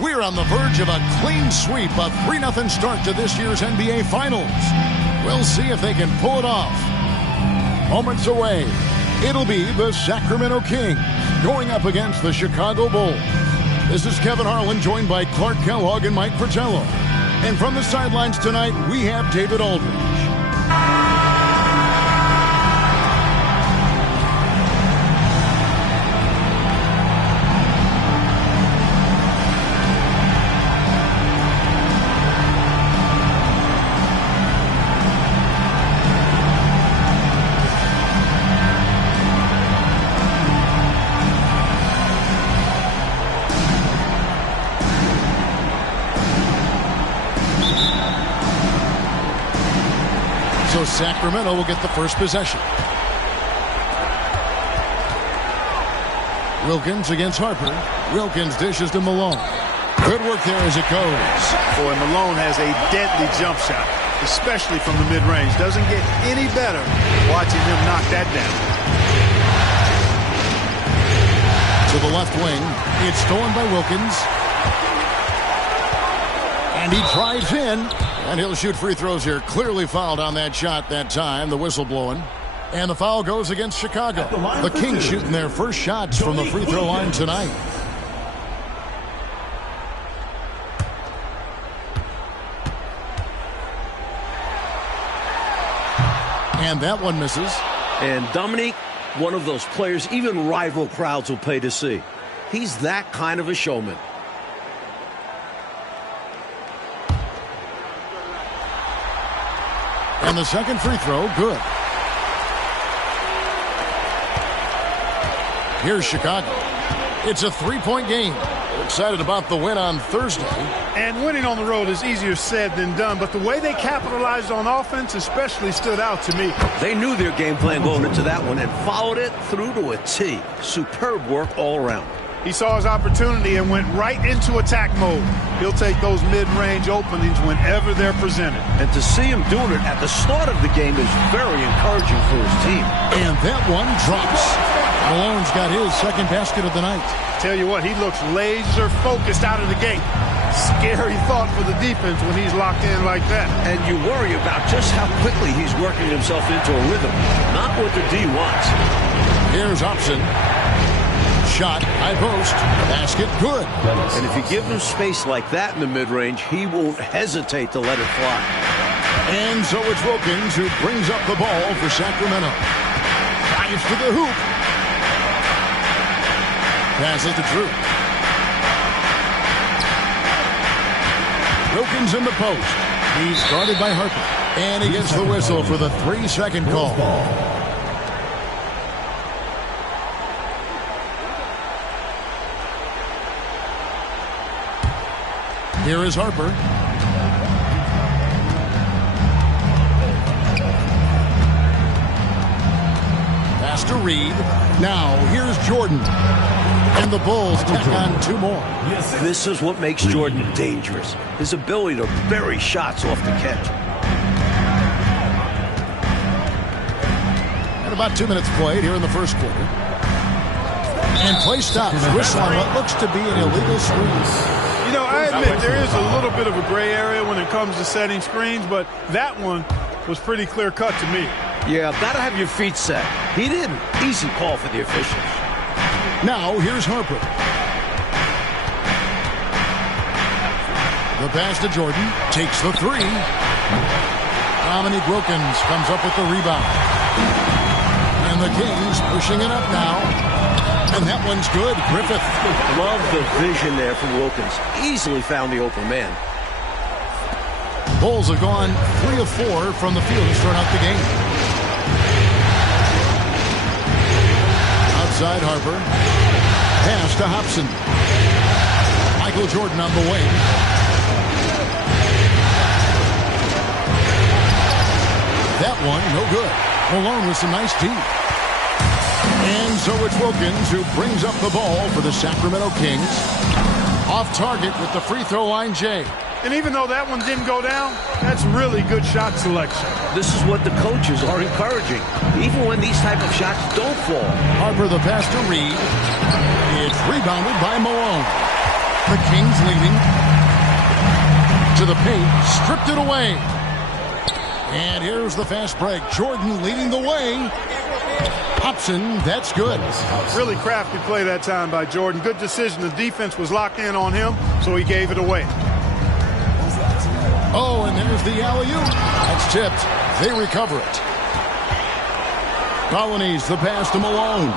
we're on the verge of a clean sweep, a 3-0 start to this year's NBA Finals. We'll see if they can pull it off. Moments away, it'll be the Sacramento Kings going up against the Chicago Bulls. This is Kevin Harlan, joined by Clark Kellogg and Mike Fratello. And from the sidelines tonight, we have David Aldridge. So Sacramento will get the first possession. Wilkins against Harper. Wilkins dishes to Malone. Good work there as it goes. Boy, Malone has a deadly jump shot, especially from the mid-range. Doesn't get any better watching him knock that down. To the left wing. It's stolen by Wilkins. And he drives in. And he'll shoot free throws here. Clearly fouled on that shot that time. The whistle blowing. And the foul goes against Chicago. The Kings shooting their first shots from the free throw line tonight. And that one misses. And Dominque, one of those players even rival crowds will pay to see. He's that kind of a showman. And the second free throw, good. Here's Chicago. It's a three-point game. We're excited about the win on Thursday. And winning on the road is easier said than done, but the way they capitalized on offense especially stood out to me. They knew their game plan going into that one and followed it through to a T. Superb work all around. He saw his opportunity and went right into attack mode. He'll take those mid-range openings whenever they're presented. And to see him doing it at the start of the game is very encouraging for his team. And that one drops. Malone's got his second basket of the night. Tell you what, he looks laser-focused out of the gate. Scary thought for the defense when he's locked in like that. And you worry about just how quickly he's working himself into a rhythm. Not what the D wants. Here's Hopson. Shot, high post, basket, good. And if you give him space like that in the mid-range, he won't hesitate to let it fly. And so it's Wilkins who brings up the ball for Sacramento. Drives to the hoop. Passes to Drew. Wilkins in the post. He's guarded by Harper. And he gets the whistle for the 3-second call. Here is Harper. Pass to Reed. Now here's Jordan. And the Bulls tack on two more. This is what makes Jordan dangerous. His ability to bury shots off the catch. And about 2 minutes played here in the first quarter. And play stops. Whistle on what looks to be an illegal screen. You know, I admit there is a little bit of a gray area when it comes to setting screens, but that one was pretty clear-cut to me. Yeah, gotta have your feet set. He didn't. Easy call for the officials. Now, here's Harper. The pass to Jordan. Takes the three. Dominque Wilkins comes up with the rebound. And the Kings pushing it up now. And that one's good. Griffith. Love the vision there from Wilkins. Easily found the open man. Bulls have gone 3 of 4 from the field to start out the game. Outside Harper. Pass to Hopson. Michael Jordan on the wing. That one, no good. Malone with some nice deep. And so it's Wilkins who brings up the ball for the Sacramento Kings. Off target with the free throw line, Jay. And even though that one didn't go down, that's really good shot selection. This is what the coaches are encouraging, even when these type of shots don't fall. Harper the pass to Reed. It's rebounded by Malone. The Kings leading. To the paint, stripped it away. And here's the fast break. Jordan leading the way. Hopson, that's good. Really crafty play that time by Jordan. Good decision. The defense was locked in on him, so he gave it away. Oh, and there's the alley-oop. That's tipped. They recover it. Polynice, the pass to Malone.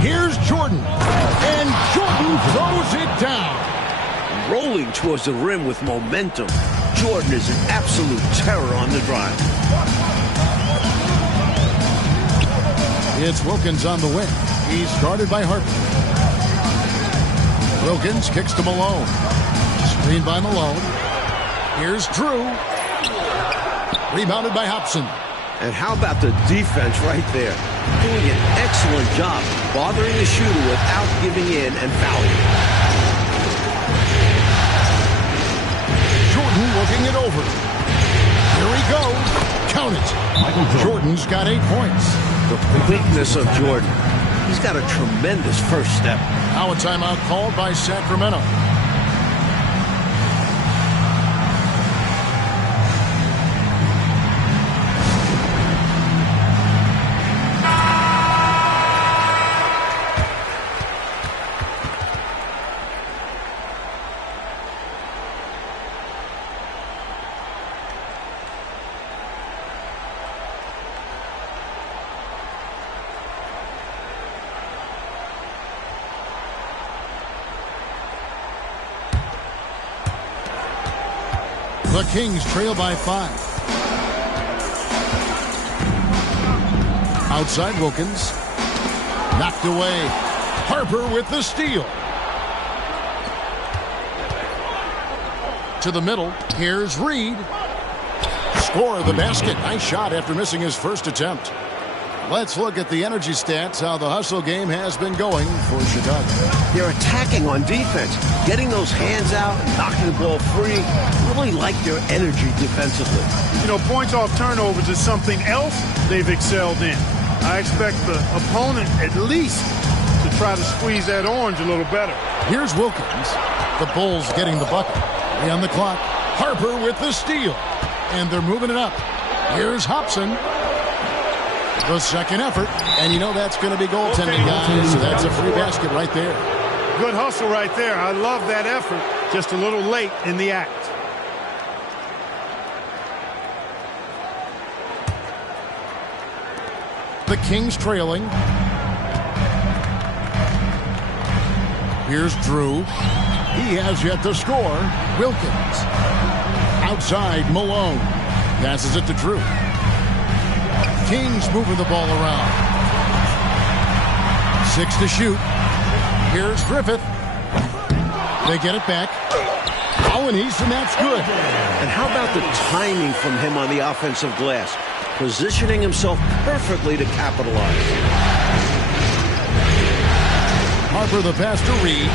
Here's Jordan. And Jordan throws it down. Rolling towards the rim with momentum. Jordan is an absolute terror on the drive. It's Wilkins on the wing. He's guarded by Harper. Wilkins kicks to Malone. Screened by Malone. Here's Drew. Rebounded by Hopson. And how about the defense right there? Doing an excellent job bothering the shooter without giving in and fouling. Jordan working it over. Here he goes. Count it. Jordan's got 8 points. The quickness of Jordan. He's got a tremendous first step. Now a timeout called by Sacramento. The Kings trail by 5. Outside Wilkins. Knocked away. Harper with the steal. To the middle. Here's Reed. Score the basket. Nice shot after missing his first attempt. Let's look at the energy stats, how the hustle game has been going for Chicago. They're attacking on defense, getting those hands out and knocking the ball free. Really like their energy defensively. You know, points off turnovers is something else they've excelled in. I expect the opponent at least to try to squeeze that orange a little better. Here's Wilkins. The Bulls getting the bucket. 3 on the clock. Harper with the steal. And they're moving it up. Here's Hopson. The second effort, and you know that's going to be goaltending, guys. So that's a free basket right there. Good hustle right there. I love that effort. Just a little late in the act. The Kings trailing. Here's Drew. He has yet to score. Wilkins. Outside, Malone. Passes it to Drew. Kings moving the ball around. 6 to shoot. Here's Griffith. They get it back. Polynice, and that's good. And how about the timing from him on the offensive glass? Positioning himself perfectly to capitalize. Harper the pass to Reed.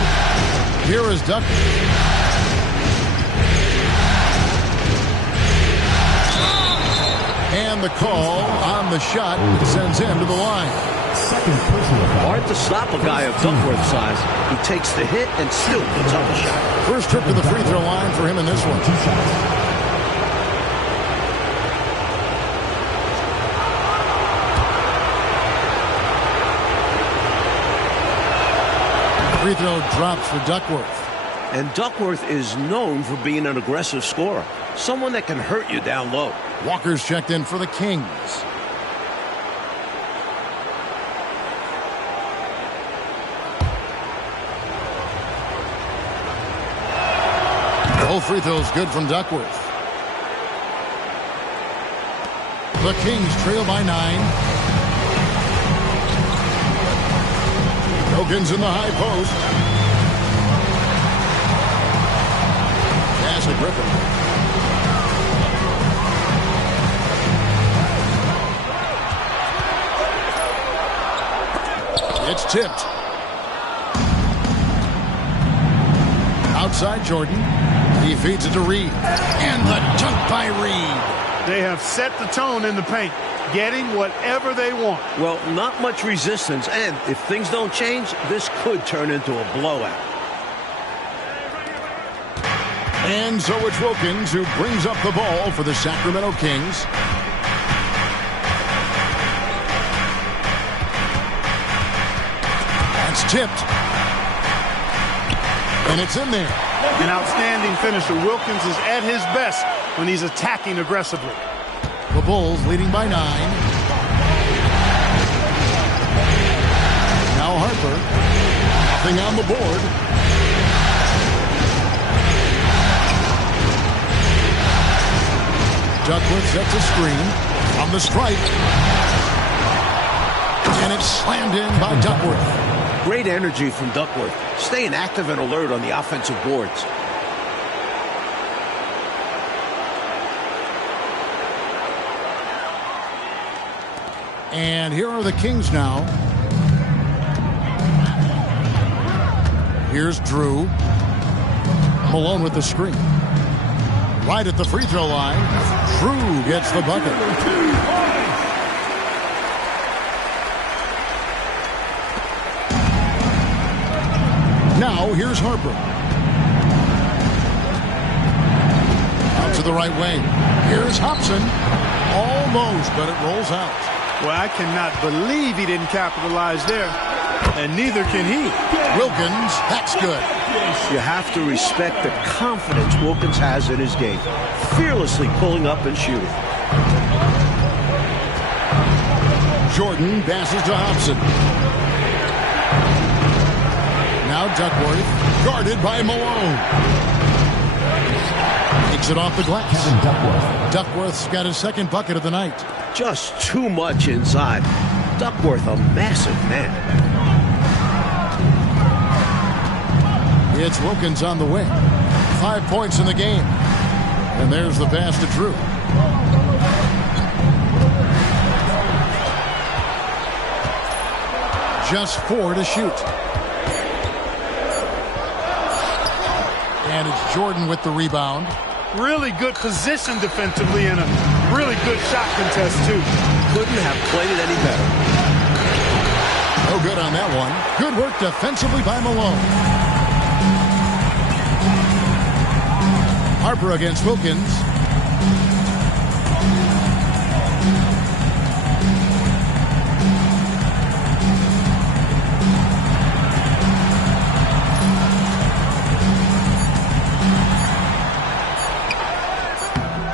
Here is Duck. And the call on the shot that sends him to the line. Hard to stop a guy of Duckworth's size. He takes the hit and still puts up a shot. First trip to the free throw line for him in this one. Free throw drops for Duckworth. And Duckworth is known for being an aggressive scorer. Someone that can hurt you down low. Walker's checked in for the Kings. Both free throws good from Duckworth. The Kings trail by 9. Wilkins in the high post. Pass to Griffin. It's tipped. Outside Jordan. He feeds it to Reed. And the dunk by Reed. They have set the tone in the paint, getting whatever they want. Well, not much resistance, and if things don't change, this could turn into a blowout. And so it's Wilkins who brings up the ball for the Sacramento Kings. That's tipped. And it's in there. An outstanding finisher. Wilkins is at his best when he's attacking aggressively. The Bulls leading by 9. Now Harper. Nothing on the board. Duckworth sets a screen on the stripe. And it's slammed in by Duckworth. Great energy from Duckworth, staying active and alert on the offensive boards. And here are the Kings now. Here's Drew. Malone with the screen. Right at the free throw line. Drew gets the bucket. Now here's Harper. Out to the right wing. Here's Hopson. Almost, but it rolls out. Well, I cannot believe he didn't capitalize there. And neither can he. Wilkins, that's good. You have to respect the confidence Wilkins has in his game. Fearlessly pulling up and shooting. Jordan passes to Hopson. Now Duckworth, guarded by Malone. Takes it off the glass. Duckworth's got his second bucket of the night. Just too much inside. Duckworth, a massive man. It's Wilkins on the wing. 5 points in the game. And there's the pass to Drew. Just 4 to shoot. And it's Jordan with the rebound. Really good position defensively and a really good shot contest, too. Couldn't have played it any better. No good on that one. Good work defensively by Malone. Harper against Wilkins.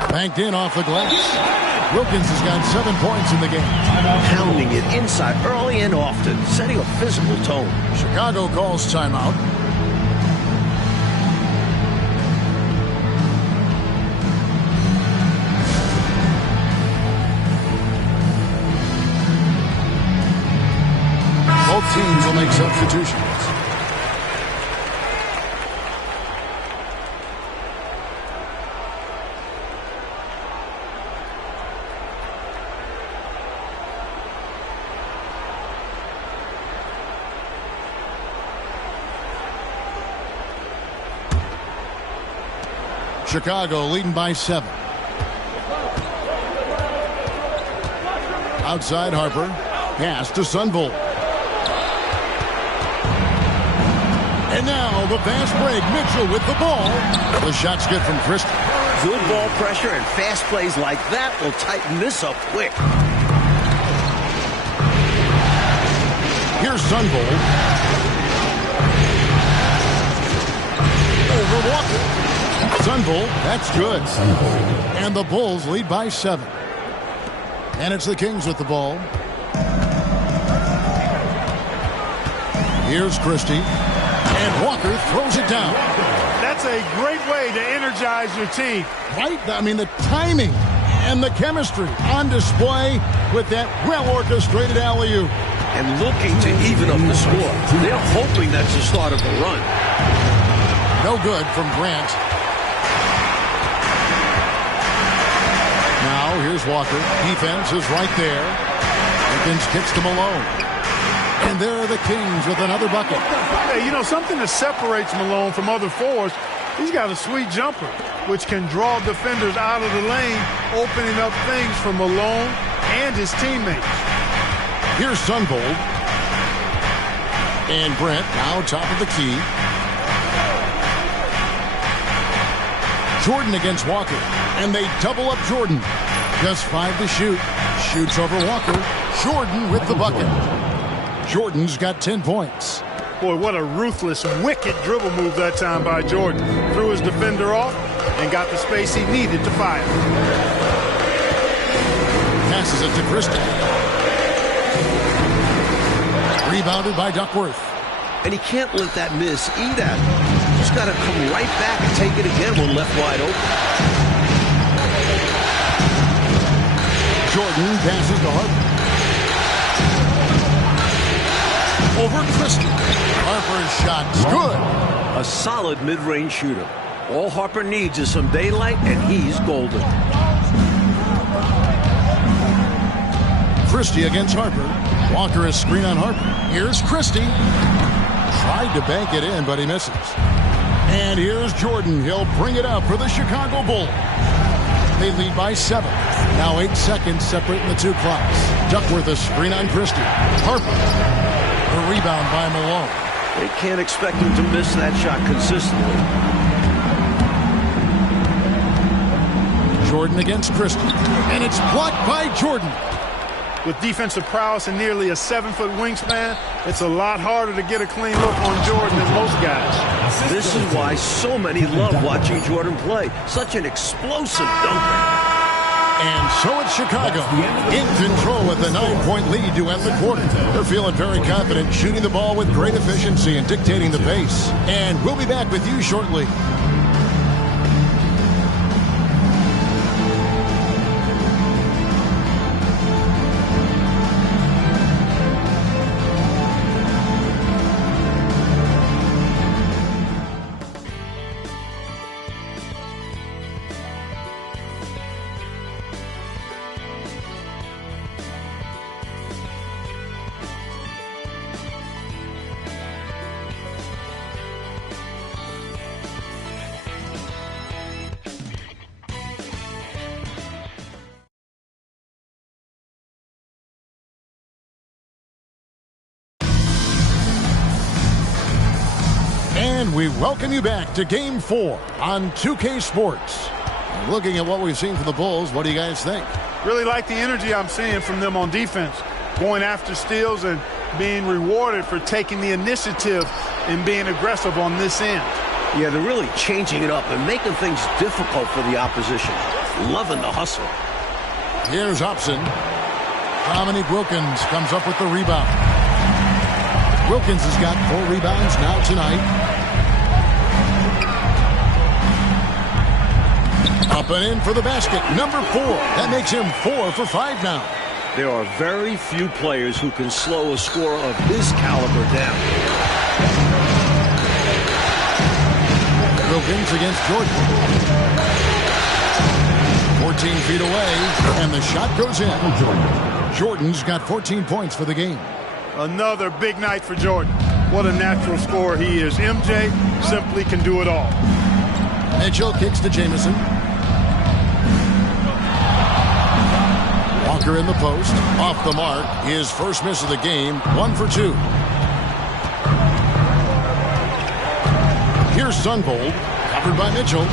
Banked in off the glass. Wilkins has got 7 points in the game. Pounding it inside early and often, setting a physical tone. Chicago calls timeout. Both teams will make substitutions. Chicago leading by 7. Outside Harper. Pass to Sunville. And now the fast break. Mitchell with the ball. The shot's good from Christie. Good ball pressure and fast plays like that will tighten this up quick. Here's Sunville. Over Walker. Sunville, that's good. And the Bulls lead by 7. And it's the Kings with the ball. Here's Christie. And Walker throws it down. That's a great way to energize your team. Right? I mean, the timing and the chemistry on display with that well-orchestrated alley-oop. And looking to even up the score. They're hoping that's the start of the run. No good from Grant. Now, here's Walker. Defense is right there. Wilkins kicks to Malone. And there are the Kings with another bucket. Hey, you know, something that separates Malone from other forwards, He's got a sweet jumper, which can draw defenders out of the lane, opening up things for Malone and his teammates. Here's Sunvold. And Brent now top of the key. Jordan against Walker. And they double up Jordan. Just 5 to shoot. Shoots over Walker. Jordan with the bucket. Jordan's got 10 points. Boy, what a ruthless, wicked dribble move that time by Jordan. Threw his defender off and got the space he needed to fire. Passes it to Christie. Rebounded by Duckworth. And he can't let that miss eat at him. Just got to come right back and take it again when left wide open. Jordan passes to Harper. Over Christie. Harper's shot is good. A solid mid-range shooter. All Harper needs is some daylight, and he's golden. Christie against Harper. Walker is screen on Harper. Here's Christie. Tried to bank it in, but he misses. And here's Jordan. He'll bring it up for the Chicago Bulls. They lead by 7. Now 8 seconds separating the two clocks. Duckworth a screen on Christie. Harper. A rebound by Malone. They can't expect him to miss that shot consistently. Jordan against Christie. And it's blocked by Jordan. With defensive prowess and nearly a 7-foot wingspan, it's a lot harder to get a clean look on Jordan than most guys. This is why so many love watching Jordan play. Such an explosive dunker. And so it's Chicago in control with a 9-point lead to end the quarter. They're feeling very confident, shooting the ball with great efficiency and dictating the pace. And we'll be back with you shortly. And we welcome you back to Game 4 on 2K Sports. Looking at what we've seen from the Bulls, what do you guys think? Really like the energy I'm seeing from them on defense. Going after steals and being rewarded for taking the initiative and being aggressive on this end. Yeah, they're really changing it up and making things difficult for the opposition. Loving the hustle. Here's Hopson. Dominque Wilkins comes up with the rebound. Wilkins has got 4 rebounds now tonight. Up and in for the basket, number 4. That makes him 4 for 5 now. There are very few players who can slow a scorer of his caliber down. Wilkins against Jordan. 14 feet away, and the shot goes in. Jordan's got 14 points for the game. Another big night for Jordan. What a natural scorer he is. MJ simply can do it all. Mitchell kicks to Jamison. Walker in the post. Off the mark. His first miss of the game. 1 for 2. Here's Sunvold. Covered by Mitchell.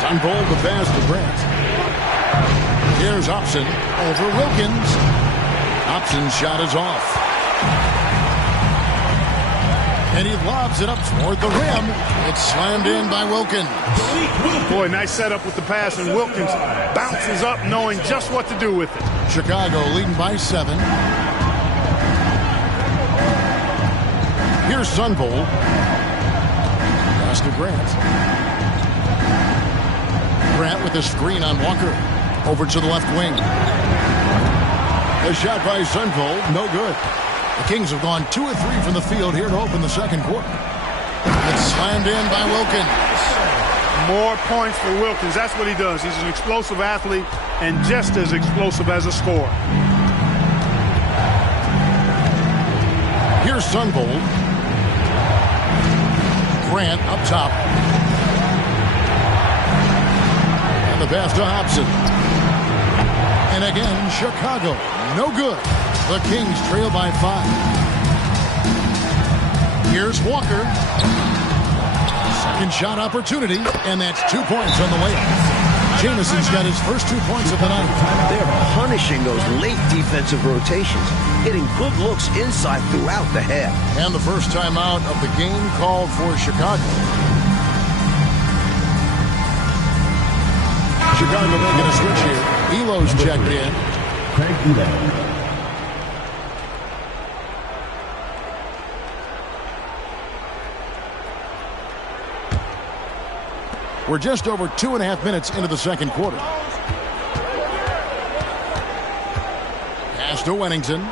Sunvold the pass to Brent. Here's Hopson. Over Wilkins. Hopson's shot is off. And he lobs it up toward the rim. It's slammed in by Wilkins. Boy, nice setup with the pass, and Wilkins bounces up knowing just what to do with it. Chicago leading by 7. Here's Sunvold. Pass to Grant. Grant with a screen on Walker. Over to the left wing. A shot by Sunvold, no good. The Kings have gone 2 of 3 from the field here to open the second quarter. It's slammed in by Wilkins. More points for Wilkins. That's what he does. He's an explosive athlete and just as explosive as a scorer. Here's Sunvold. Grant up top. And the pass to Hopson. And again, Chicago. No good. The Kings trail by 5. Here's Walker. Second shot opportunity, and that's 2 points on the layup. Jamison's got his first 2 points of the night. They're punishing those late defensive rotations, getting good looks inside throughout the half. And the first timeout of the game called for Chicago. Chicago making a switch here. Elo's checked in. Craig Elo. We're just over 2.5 minutes into the second quarter. Pass to Wennington.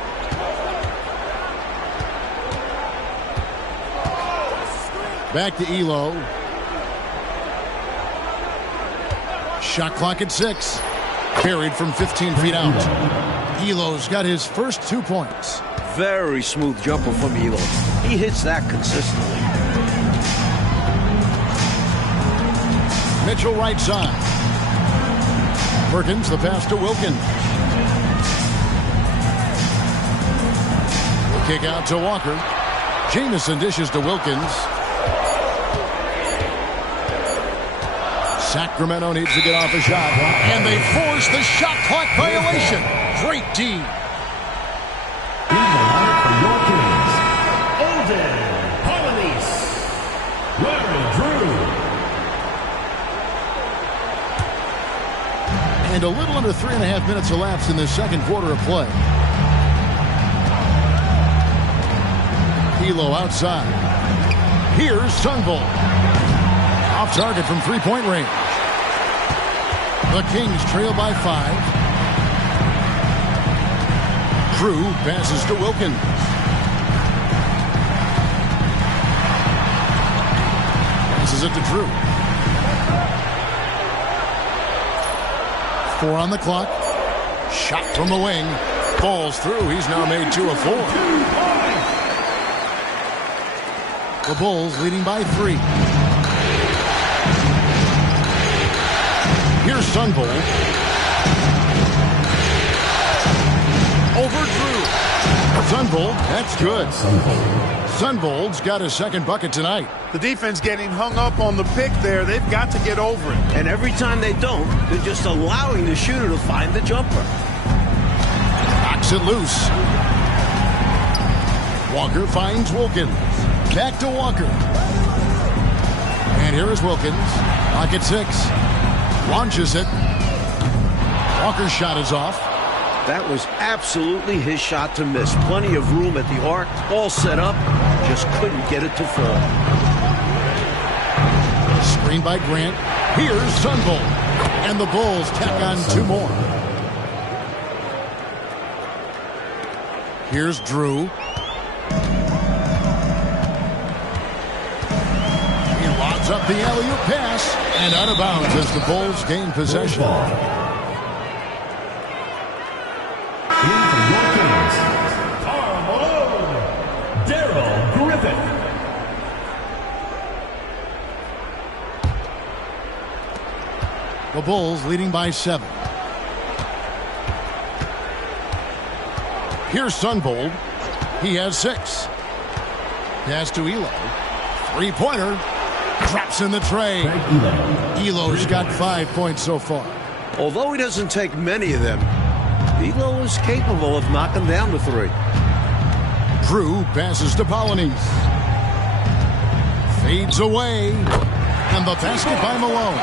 Back to Elo. Shot clock at 6. Carried from 15 feet out. Elo's got his first 2 points. Very smooth jumper from Elo. He hits that consistently. Mitchell right side. Perkins the pass to Wilkins. Kick out to Walker. Jamison dishes to Wilkins. Sacramento needs to get off a shot. And they force the shot clock violation. Great D. In the line for your Kings, Olden Polynice. Larry Drew. And a little under 3.5 minutes elapsed in this second quarter of play. Elo outside. Here's Sunvolt. Off target from three-point range. The Kings trail by 5. Drew passes to Wilkins. Passes it to Drew. 4 on the clock. Shot from the wing. Falls through. He's now made 2 of 4. The Bulls leading by 3. Here's Sunvolt. Over Drew. Sunvolt, that's good. Sunvolt's got his second bucket tonight. The defense getting hung up on the pick there. They've got to get over it. And every time they don't, they're just allowing the shooter to find the jumper. Knocks it loose. Walker finds Wilkins. Back to Walker. And here is Wilkins. Clock at 6. Launches it. Walker's shot is off. That was absolutely his shot to miss. Plenty of room at the arc. All set up. Just couldn't get it to fall. Screen by Grant. Here's Sunvolt. And the Bulls tack on 2 more. Here's Drew. He lobs up the alley-oop pass. And out of bounds as the Bulls gain possession. In for your Kings, Karl Malone. Daryl Griffin. The Bulls leading by 7. Here's Sunvolt. He has 6. Pass to Elo. 3-pointer. Drops in the tray. Elo's got 5 points so far. Although he doesn't take many of them, Elo is capable of knocking down the 3. Drew passes to Polynice. Fades away. And the basket by Malone.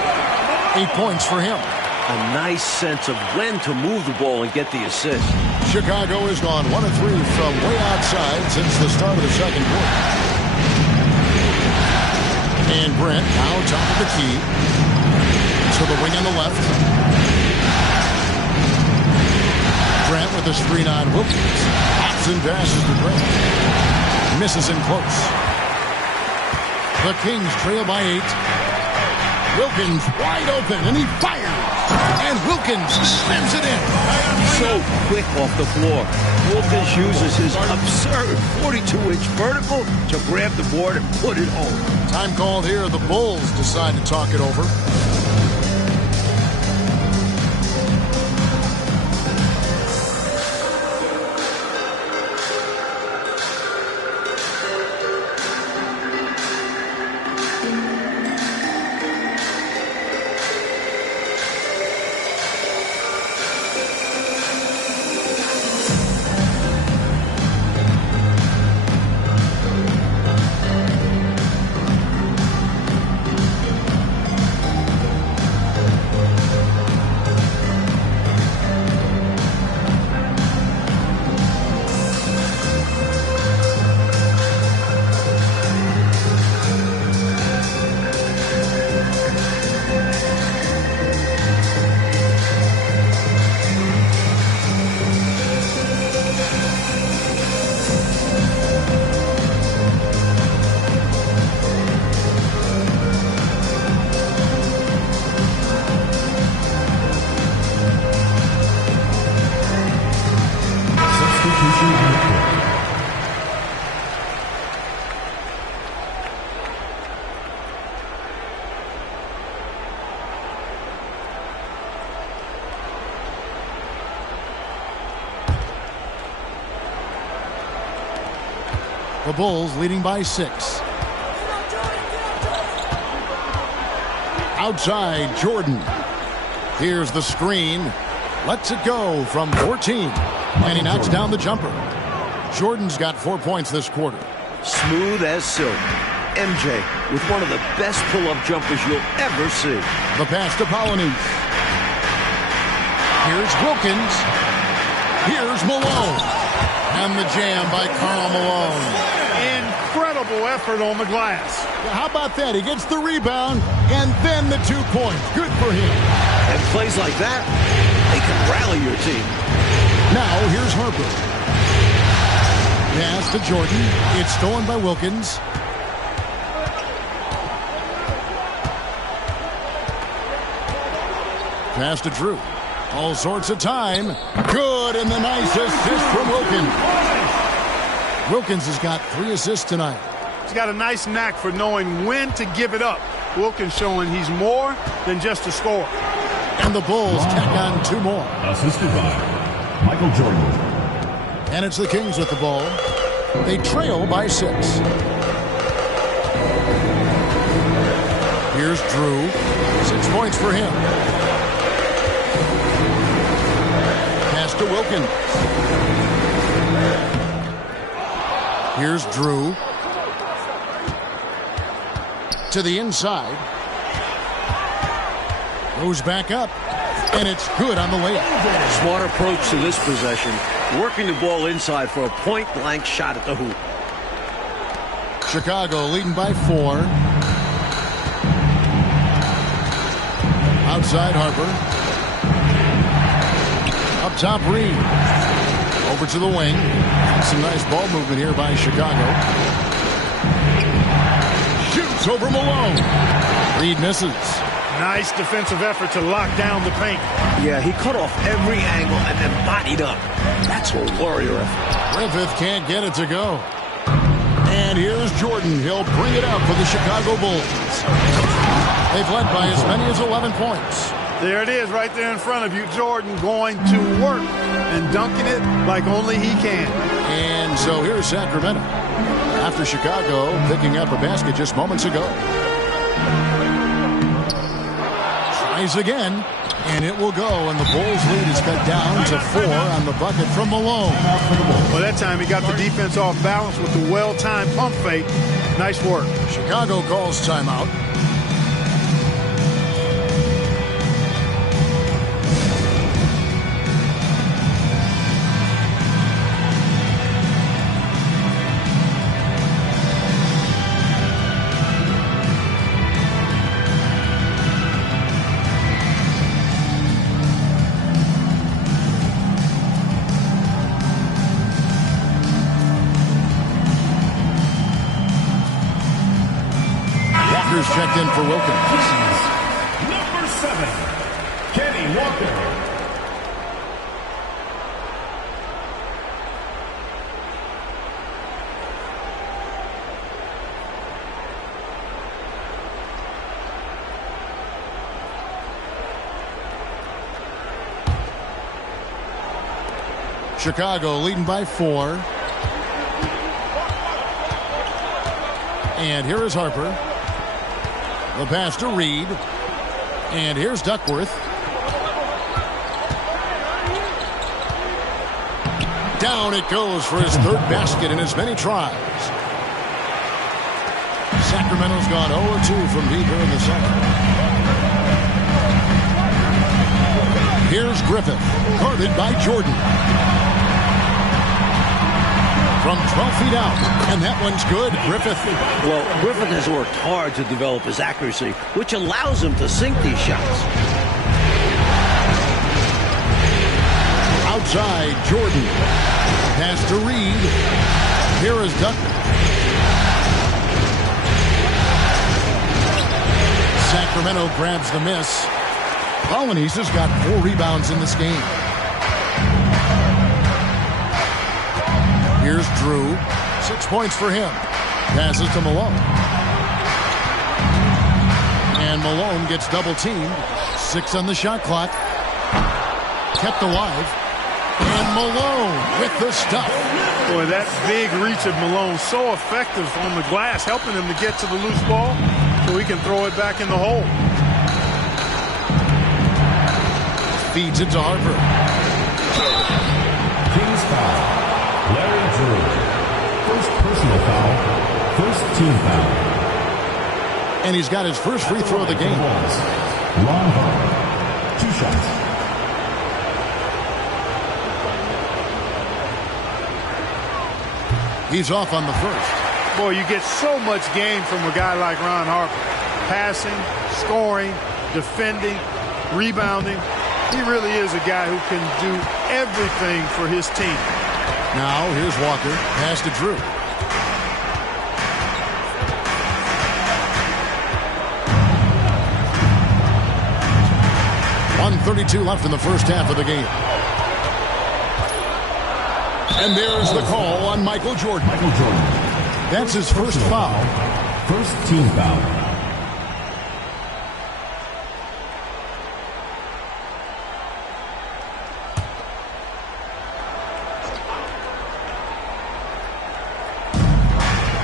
8 points for him. A nice sense of when to move the ball and get the assist. Chicago has gone 1 of 3 from way outside since the start of the second quarter. And Brent now top of the key. To the wing on the left. Brent with a screen on Wilkins. Hopson passes to Brent. Misses in close. The Kings trail by 8. Wilkins wide open, and he fires. And Wilkins slams it in. So quick off the floor. Wilkins uses his absurd 42-inch vertical to grab the board and put it home. Time called here. The Bulls decide to talk it over. The Bulls leading by 6. Outside, Jordan. Here's the screen. Lets it go from 14. And he knocks down the jumper. Jordan's got 4 points this quarter. Smooth as silk. MJ with one of the best pull-up jumpers you'll ever see. The pass to Polynice. Here's Wilkins. Here's Malone. And the jam by Karl Malone. Incredible effort on the glass. How about that? He gets the rebound and then the 2 points. Good for him. And plays like that, they can rally your team. Now here's Harper. Pass to Jordan. It's stolen by Wilkins. Pass to Drew. All sorts of time. Good, and the nice assist from Wilkins. Wilkins has got 3 assists tonight. He's got a nice knack for knowing when to give it up. Wilkins showing he's more than just a scorer. And the Bulls tack on 2 more. Assisted by Michael Jordan. And it's the Kings with the ball. They trail by 6. Here's Drew. 6 points for him. Pass to Wilkins. Here's Drew. To the inside. Goes back up. And it's good on the layup. Smart approach to this possession. Working the ball inside for a point-blank shot at the hoop. Chicago leading by 4. Outside Harper. Up top Reed. Over to the wing. Some nice ball movement here by Chicago. Shoots over Malone. Reed misses. Nice defensive effort to lock down the paint. Yeah, he cut off every angle and then bodied up. That's a warrior effort. Griffith can't get it to go. And here's Jordan. He'll bring it up for the Chicago Bulls. They've led by as many as 11 points. There it is right there in front of you. Jordan going to work and dunking it like only he can. And so here's Sacramento. After Chicago picking up a basket just moments ago. Tries again. And it will go, and the Bulls' lead is cut down to 4 on the bucket from Malone. Well, that time he got the defense off balance with the well-timed pump fake. Nice work. Chicago calls timeout. Checked in for Wilkins. Walker. Chicago leading by 4. And here is Harper. The pass to Reed. And here's Duckworth. Down it goes for his third basket in as many tries. Sacramento's gone 0-2 from deep here in the second. Here's Griffith, guarded by Jordan. From 12 feet out, and that one's good. Griffith. Well, Griffith has worked hard to develop his accuracy, which allows him to sink these shots. Outside, Jordan. Pass to Reed. Here is Duckworth. Sacramento grabs the miss. Polynice has got 4 rebounds in this game. Here's Drew. 6 points for him. Passes to Malone. And Malone gets double teamed. 6 on the shot clock. Kept alive. And Malone with the stuff. Boy, that big reach of Malone, so effective on the glass, helping him to get to the loose ball so he can throw it back in the hole. Feeds it to Harper. Kings foul. Larry Drew. First personal foul. First team foul. And he's got his first free throw of the game. Ron Harper. 2 shots. He's off on the first. Boy, you get so much game from a guy like Ron Harper. Passing, scoring, defending, rebounding. He really is a guy who can do everything for his team. Now, here's Walker. Pass to Drew. .132 left in the first half of the game. And there's the call on Michael Jordan. Michael Jordan. That's his first foul. First team foul.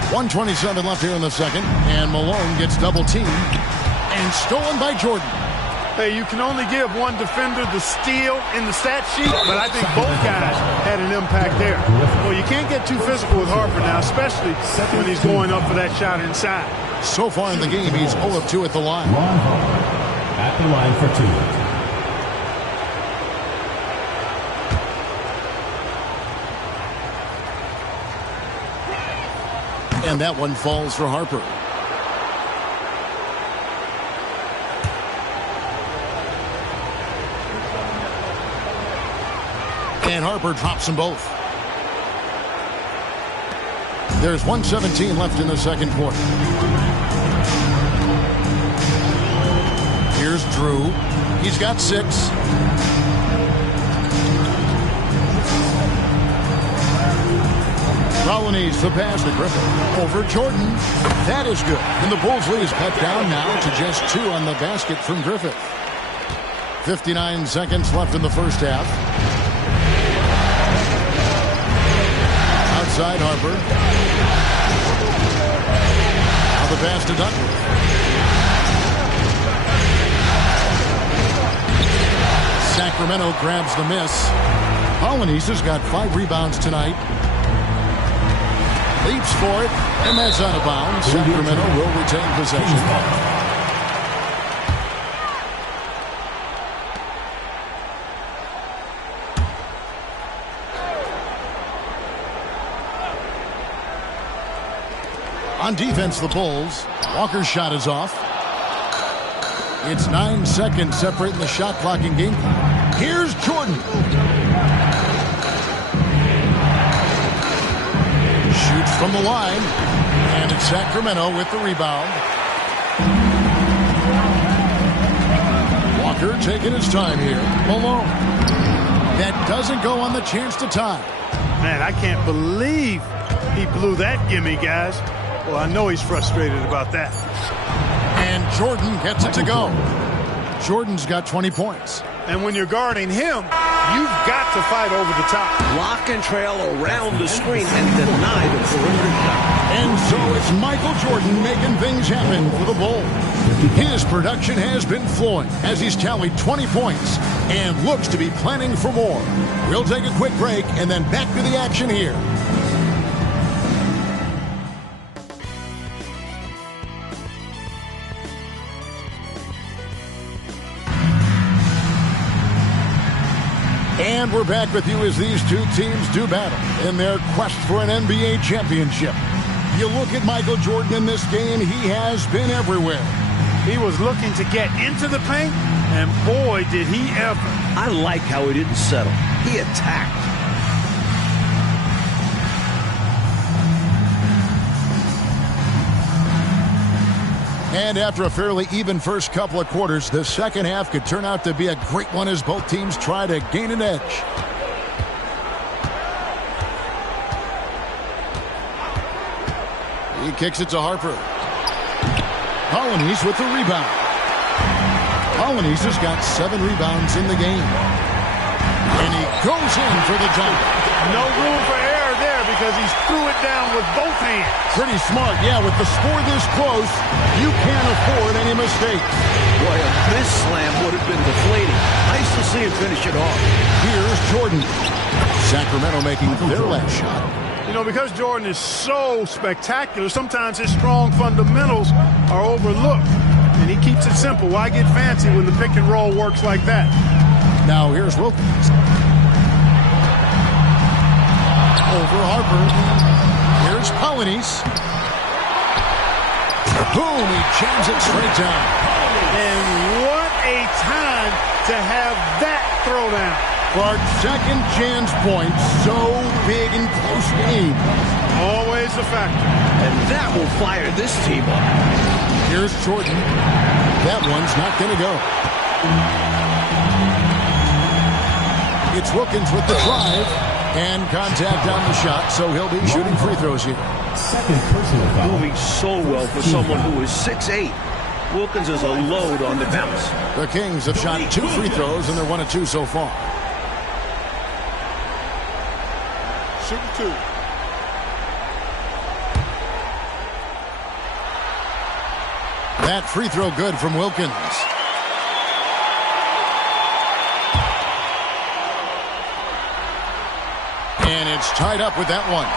.127 left here in the second. And Malone gets double teamed. And stolen by Jordan. Hey, you can only give one defender the steal in the stat sheet, but I think both guys had an impact there. Well, you can't get too physical with Harper now, especially when he's going up for that shot inside. So far in the game, he's 0 of 2 at the line. Ron Harper at the line for 2. And that one falls for Harper. And Harper drops them both. There's 1:17 left in the second quarter. Here's Drew. He's got 6. Polynice, the pass to Griffith. Over Jordan. That is good. And the Bulls lead is cut down now to just 2 on the basket from Griffith. 59 seconds left in the first half. Outside Harper. Now the pass to Duckworth. Sacramento grabs the miss. Polynice has got 5 rebounds tonight. Leaps for it, and that's out of bounds. Sacramento will retain possession. On defense, the Bulls. Walker's shot is off. It's 9 seconds separating the shot clock and game clock. Here's Jordan. Shoots from the line. And it's Sacramento with the rebound. Walker taking his time here. Malone. That doesn't go on the chance to tie. Man, I can't believe he blew that gimme, guys. Well, I know he's frustrated about that. And Jordan gets it to go. Jordan's got 20 points. And when you're guarding him, you've got to fight over the top. Lock and trail around the screen and deny the perimeter shot. And so it's Michael Jordan making things happen for the Bulls. His production has been flowing as he's tallied 20 points and looks to be planning for more. We'll take a quick break and then back to the action here. And we're back with you as these two teams do battle in their quest for an NBA championship. You look at Michael Jordan in this game, he has been everywhere. He was looking to get into the paint, and boy, did he ever. I like how he didn't settle. He attacked. And after a fairly even first couple of quarters, the second half could turn out to be a great one as both teams try to gain an edge. He kicks it to Harper. Polynice with the rebound. Polynice has got 7 rebounds in the game. And he goes in for the dunk. No room for error there because he threw it down with both hands. Pretty smart, yeah. With the score this close, you can't afford any mistakes. Boy, a miss slam would have been deflating. Nice to see him finish it off. Here's Jordan. Sacramento making their last shot. You know, because Jordan is so spectacular, sometimes his strong fundamentals are overlooked. And he keeps it simple. Why get fancy when the pick and roll works like that? Now here's Wilkins. Over Harper. Here's Polynice. Boom, he jams it straight down. And what a time to have that throwdown. Clark's second chance point, so big and close game. Always a factor. And that will fire this team up. Here's Jordan. That one's not going to go. It's Wilkins with the drive. And contact on the shot, so he'll be shooting free throws here. Second personal foul. Moving so well for someone who is 6'8". Wilkins is a load on the bounce. The Kings have shot 2 free throws, and they're 1 of 2 so far. Shooting 2. That free throw good from Wilkins. And it's tied up with that one.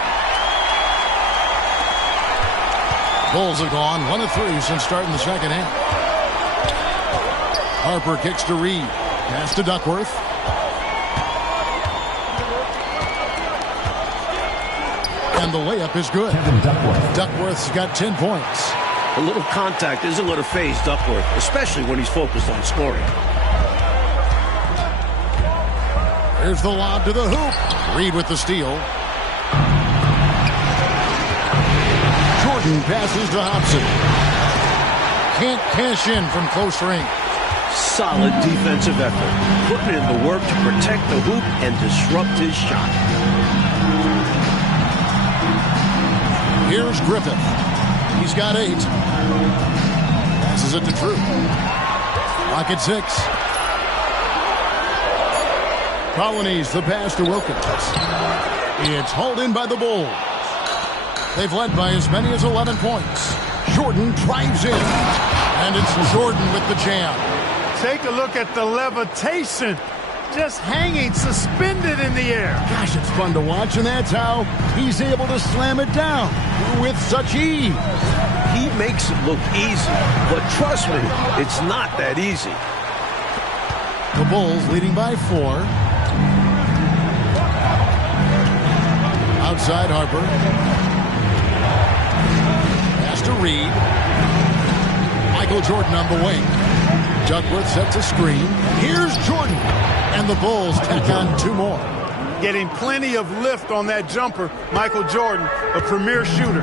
Bulls have gone 1 of 3 since starting the second half. Harper kicks to Reed. Pass to Duckworth. And the layup is good. Duckworth's got 10 points. A little contact isn't going to faze Duckworth, especially when he's focused on scoring. Here's the lob to the hoop. Reed with the steal. Jordan passes to Hopson. Can't cash in from close range. Solid defensive effort. Putting in the work to protect the hoop and disrupt his shot. Here's Griffith. He's got 8. Passes it to Drew. Clock at 6. Polynice, the pass to Wilkins. It's hauled in by the Bulls. They've led by as many as 11 points. Jordan drives in. And it's Jordan with the jam. Take a look at the levitation. Just hanging, suspended in the air. Gosh, it's fun to watch, and that's how he's able to slam it down with such ease. He makes it look easy, but trust me, it's not that easy. The Bulls leading by 4. Outside Harper. Pass to Reed. Michael Jordan on the wing. Duckworth sets a screen. Here's Jordan. And the Bulls tack on 2 more. Getting plenty of lift on that jumper. Michael Jordan, a premier shooter.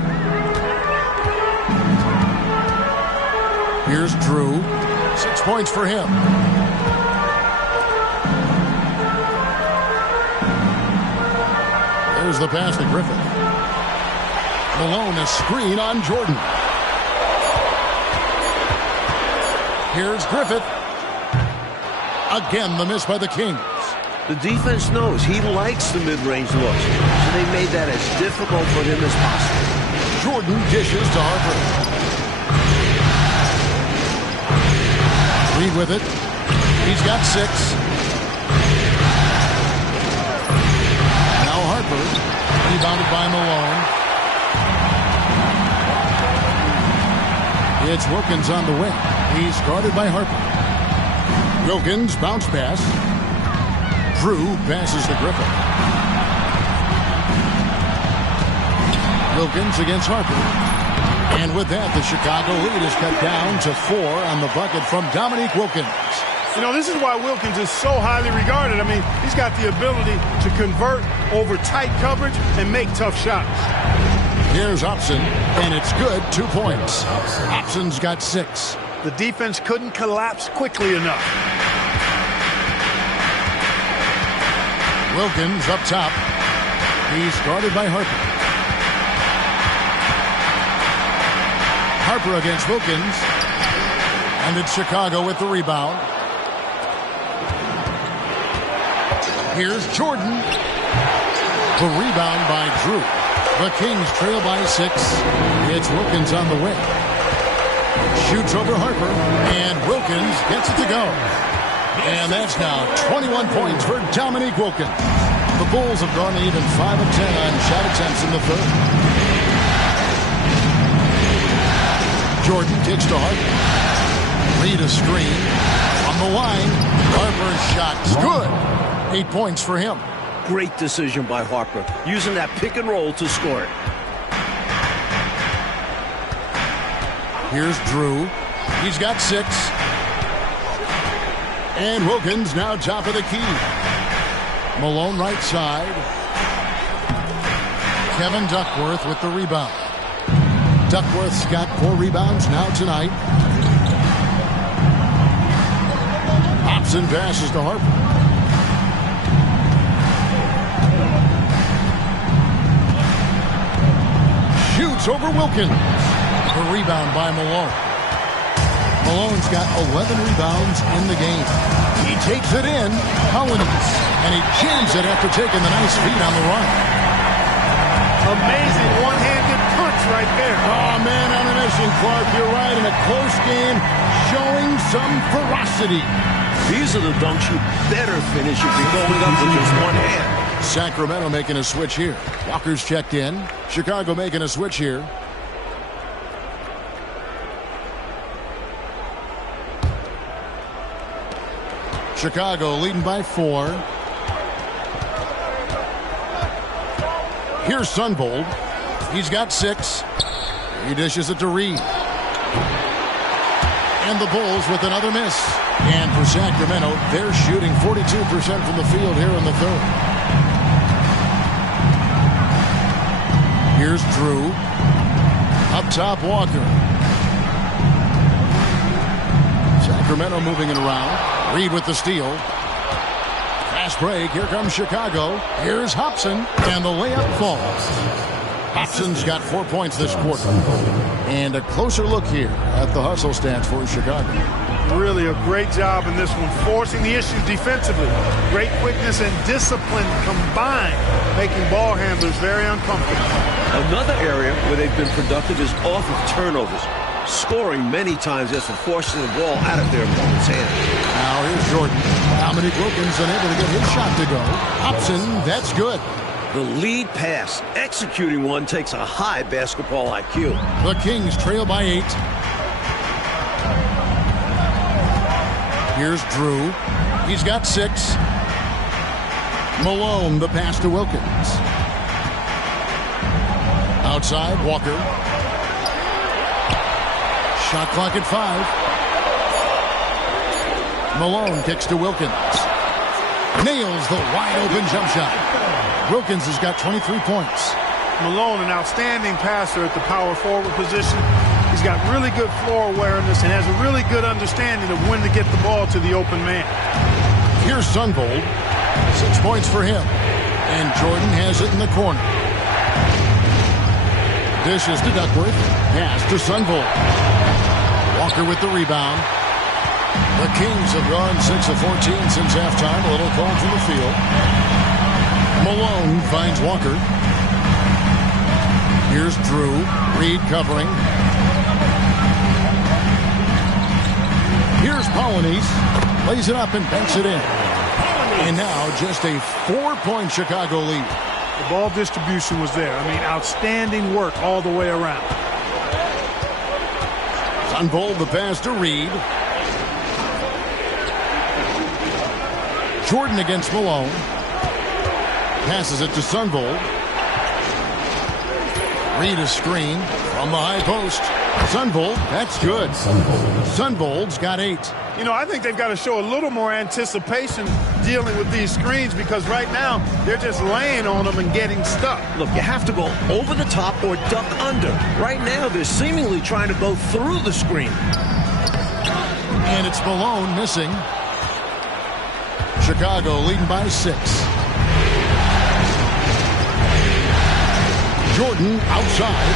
Here's Drew. 6 points for him. Here's the pass to Griffith. Malone, a screen on Jordan. Here's Griffith. Again, the miss by the Kings. The defense knows he likes the mid-range looks, so they made that as difficult for him as possible. Jordan dishes to Harper. Reed with it. He's got 6. Now Harper, rebounded by Malone. It's Wilkins on the wing. He's guarded by Harper. Wilkins, bounce pass. Drew passes to Griffith. Wilkins against Harper. And with that, the Chicago lead is cut down to 4 on the bucket from Dominque Wilkins. You know, this is why Wilkins is so highly regarded. I mean, he's got the ability to convert over tight coverage and make tough shots. Here's Hopson, and it's good. 2 points. Hopson's got 6. The defense couldn't collapse quickly enough. Wilkins up top. He's guarded by Harper. Harper against Wilkins. And it's Chicago with the rebound. Here's Jordan. The rebound by Drew. The Kings trail by 6. It's Wilkins on the wing. Shoots over Harper. And Wilkins gets it to go. And that's now 21 points for Dominque Wilkins. The Bulls have gone even 5 of 10 on shot attempts in the third. Jordan kicks to Harper. Reed a screen. On the line. Harper's shot is good. 8 points for him. Great decision by Harper, using that pick and roll to score it. Here's Drew. He's got 6. And Wilkins now top of the key. Malone right side. Kevin Duckworth with the rebound. Duckworth's got 4 rebounds now tonight. Hopson passes to Harper. Shoots over Wilkins. The rebound by Malone. Malone's got 11 rebounds in the game. He takes it in. Polynice. And he jams it after taking the nice feed on the run. Amazing one-handed punch right there. Oh, man, on a mission, Clark. You're right. In a close game, showing some ferocity. These are the dunks you better finish if you're going up with just one hand. Sacramento making a switch here. Walker's checked in. Chicago making a switch here. Chicago leading by 4. Here's Sunvold. He's got 6. He dishes it to Reed. And the Bulls with another miss. And for Sacramento, they're shooting 42% from the field here in the third. Here's Drew. Up top, Walker. Sacramento moving it around. Reed with the steal. Fast break. Here comes Chicago. Here's Hopson. And the layup falls. Hopson's got 4 points this quarter. And a closer look here at the hustle stats for Chicago. Really a great job in this one, forcing the issue defensively. Great quickness and discipline combined, making ball handlers very uncomfortable. Another area where they've been productive is off of turnovers, scoring many times after forcing the ball out of their opponent's hand. Now here's Jordan. Dominque Wilkins unable to get his shot to go. Hopson, that's good. The lead pass, executing one, takes a high basketball IQ. The Kings trail by 8. Here's Drew. He's got 6. Malone, the pass to Wilkins. Outside, Walker. Shot clock at 5. Malone kicks to Wilkins. Nails the wide-open jump shot. Wilkins has got 23 points. Malone, an outstanding passer at the power forward position. He's got really good floor awareness and has a really good understanding of when to get the ball to the open man. Here's Sunvold. 6 points for him. And Jordan has it in the corner. Dishes to Duckworth. Pass to Sunvolt. Walker with the rebound. The Kings have gone 6 of 14 since halftime. A little cold from the field. Malone finds Walker. Here's Drew. Reed covering. Here's Polynice. Lays it up and banks it in. And now just a 4-point Chicago lead. The ball distribution was there. I mean, outstanding work all the way around. Sunvolt the pass to Reed. Jordan against Malone. Passes it to Sunvolt. Reed a screen from the high post. Sunvolt, that's good. Sunvolt's got 8. You know, I think they've got to show a little more anticipation dealing with these screens because right now they're just laying on them and getting stuck. Look, you have to go over the top or duck under. Right now, they're seemingly trying to go through the screen. And it's Malone missing. Chicago leading by 6. Jordan outside.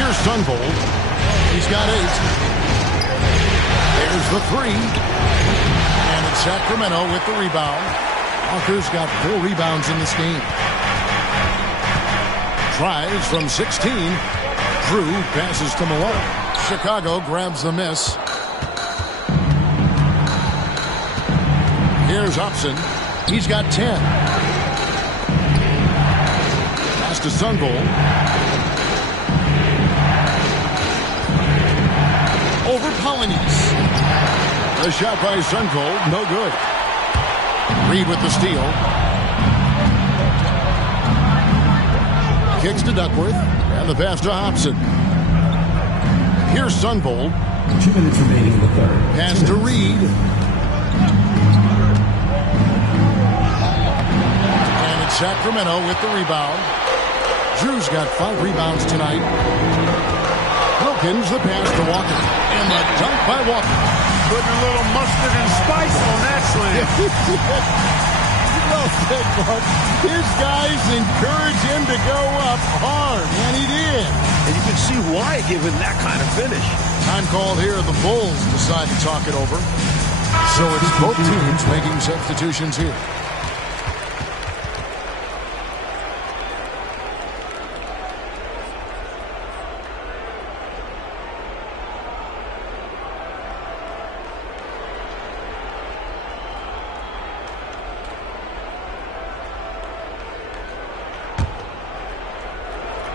Here's Sunvolt. He's got 8. There's the 3. And it's Sacramento with the rebound. Walker's got 4 rebounds in this game. Tries from 16. Drew passes to Malone. Chicago grabs the miss. Here's Hopson. He's got 10. Pass to Sunvolt. Over Polynice. The shot by Sunvolt, no good. Reed with the steal. Kicks to Duckworth. And the pass to Hopson. Here's Sunvolt. 2 minutes remaining in the third. Pass to Reed. And it's Sacramento with the rebound. Drew's got 5 rebounds tonight. Wilkins the pass to Walker. And the dunk by Walker. Putting a little mustard and spice on that slam. Well said, Mark. His guys encourage him to go up hard, and he did. And you can see why, given that kind of finish. Time called here. The Bulls decide to talk it over. So it's both teams making substitutions here.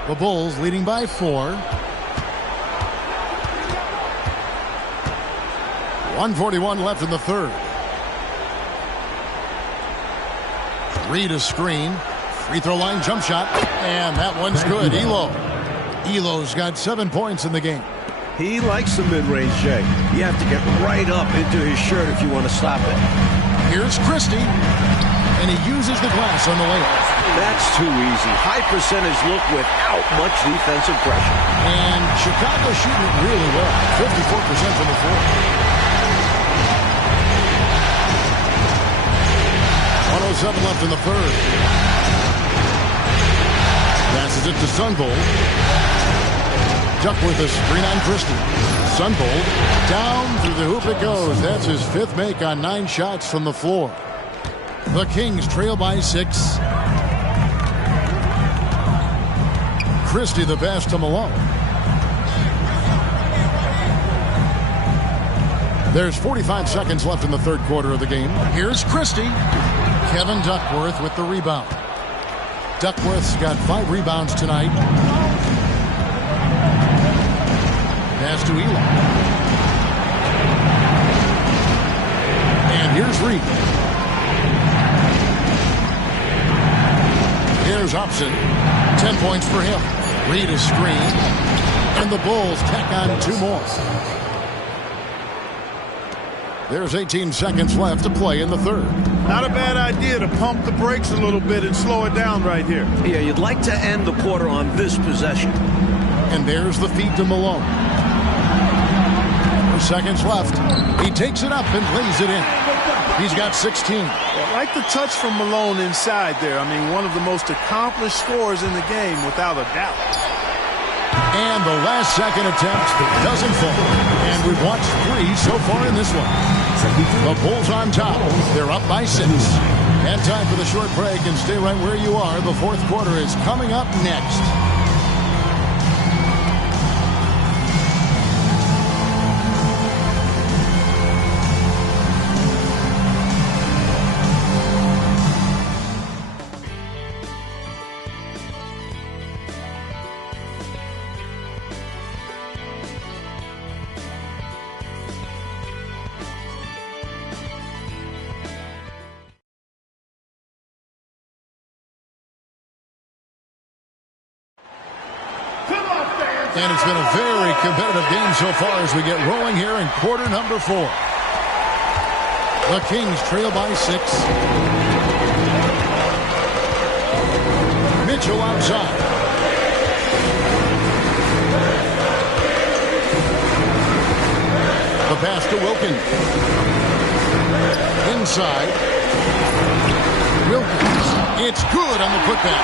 The Bulls leading by 4. 1:41 left in the third. Reed a screen. Free throw line jump shot. And that one's good. Elo's got 7 points in the game. He likes the mid-range, Jay. You have to get right up into his shirt if you want to stop it. Here's Christie. And he uses the glass on the layup. That's too easy. High percentage look without much defensive pressure. And Chicago shooting it really well. 54% from the floor. 1:07 left in the third. Passes it to Sunvolt. Duckworth a screen on Christie. Sunvolt down through the hoop it goes. That's his 5th make on 9 shots from the floor. The Kings trail by 6. Christie the pass to Malone. There's 45 seconds left in the third quarter of the game. Here's Christie. Kevin Duckworth with the rebound. Duckworth's got 5 rebounds tonight. Pass to Eli. And here's Reed. Here's Hopson. 10 points for him. Reed a screen. And the Bulls tack on 2 more. There's 18 seconds left to play in the third. Not a bad idea to pump the brakes a little bit and slow it down right here. Yeah, you'd like to end the quarter on this possession. And there's the feed to Malone. 4 seconds left. He takes it up and lays it in. He's got 16. I like the touch from Malone inside there. I mean, one of the most accomplished scorers in the game, without a doubt. And the last second attempt doesn't fall. And we've watched 3 so far in this one. The Bulls on top. They're up by 6. And time for the short break, and stay right where you are. The fourth quarter is coming up next. And it's been a very competitive game so far as we get rolling here in quarter number 4. The Kings trail by 6. Mitchell outside. The pass to Wilkins. Inside. Wilkins. It's good on the putback.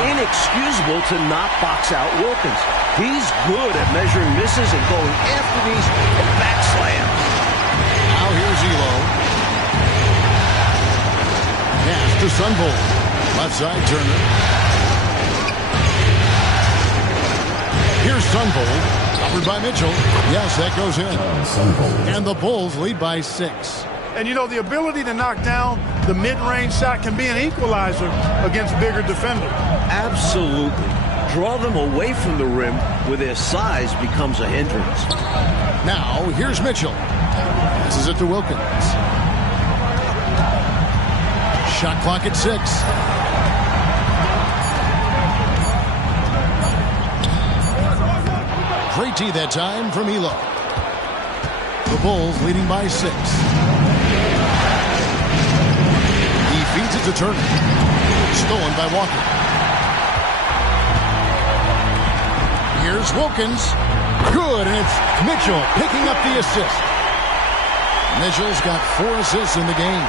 Inexcusable to not box out Wilkins. He's good at measuring misses and going after these back slams. Now here's Elo. Pass to Sunvold. Left side Turner. Here's Sunvold. Covered by Mitchell. Yes, that goes in. And the Bulls lead by 6. And, you know, the ability to knock down the mid-range shot can be an equalizer against bigger defenders. Absolutely. Draw them away from the rim where their size becomes a hindrance. Now, here's Mitchell. Passes it to Wilkins. Shot clock at 6. Great tee that time from Elo. The Bulls leading by 6. He feeds it to Turner. Stolen by Walker. Here's Wilkins. Good, and it's Mitchell picking up the assist. Mitchell's got 4 assists in the game.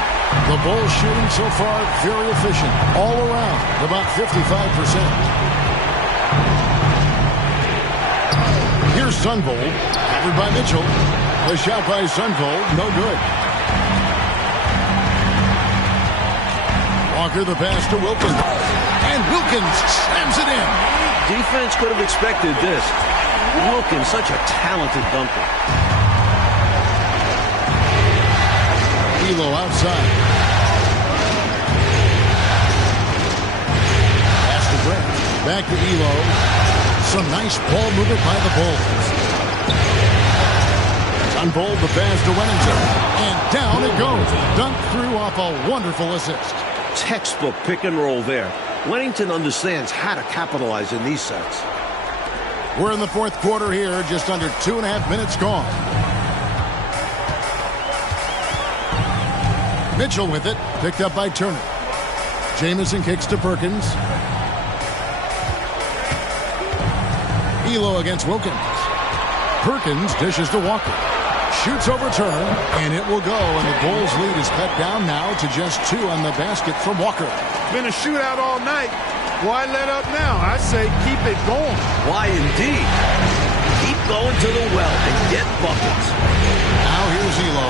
The Bulls shooting so far very efficient. All around, about 55%. Here's Sunvold. Covered by Mitchell. The shot by Sunvold, no good. Walker the pass to Wilkins. And Wilkins slams it in. Defense could have expected this. Wilkins, such a talented dunker. Elo outside. Pass to Brett. Back to Elo. Some nice ball movement by the Bulls. Sunvold the pass to Wennington. And down it goes. Dunked through off a wonderful assist. Textbook pick and roll there. Wennington understands how to capitalize in these sets. We're in the fourth quarter here, just under 2.5 minutes gone. Mitchell with it, picked up by Turner. Jamison kicks to Perkins. Elo against Wilkins. Perkins dishes to Walker. Shoots over Turner, and it will go, and the Bulls lead is cut down now to just 2 on the basket from Walker. Been a shootout all night. Why let up now? I say keep it going. Why indeed? Keep going to the well and get buckets. Now here's Elo.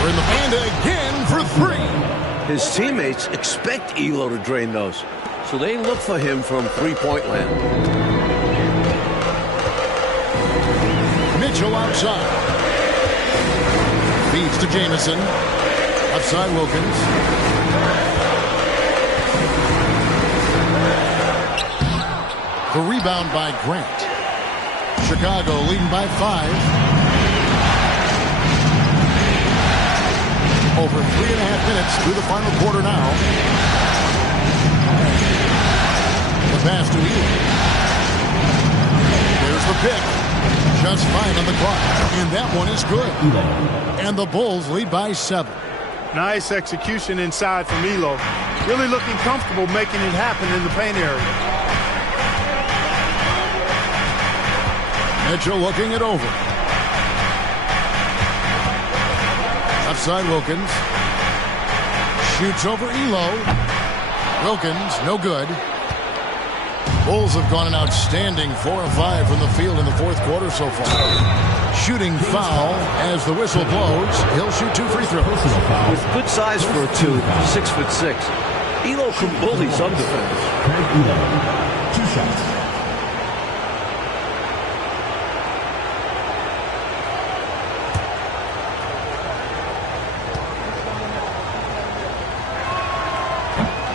We're in the and again for 3. His teammates expect Elo to drain those, so they look for him from three-point land. Mitchell outside. Feeds to Jamison. Outside Wilkins. The rebound by Grant. Chicago leading by 5. Over 3.5 minutes through the final quarter now. The pass to Elo. There's the pick. Just 5 on the clock, and that one is good. And the Bulls lead by 7. Nice execution inside from Elo. Really looking comfortable making it happen in the paint area. Mitchell looking it over. Outside Wilkins. Shoots over Elo. Wilkins, no good. Bulls have gone an outstanding 4 of 5 from the field in the fourth quarter so far. Shooting foul as the whistle blows. He'll shoot 2 free throws. With good size for a 2, 6'6". Elo can bully some defenders. 2 shots.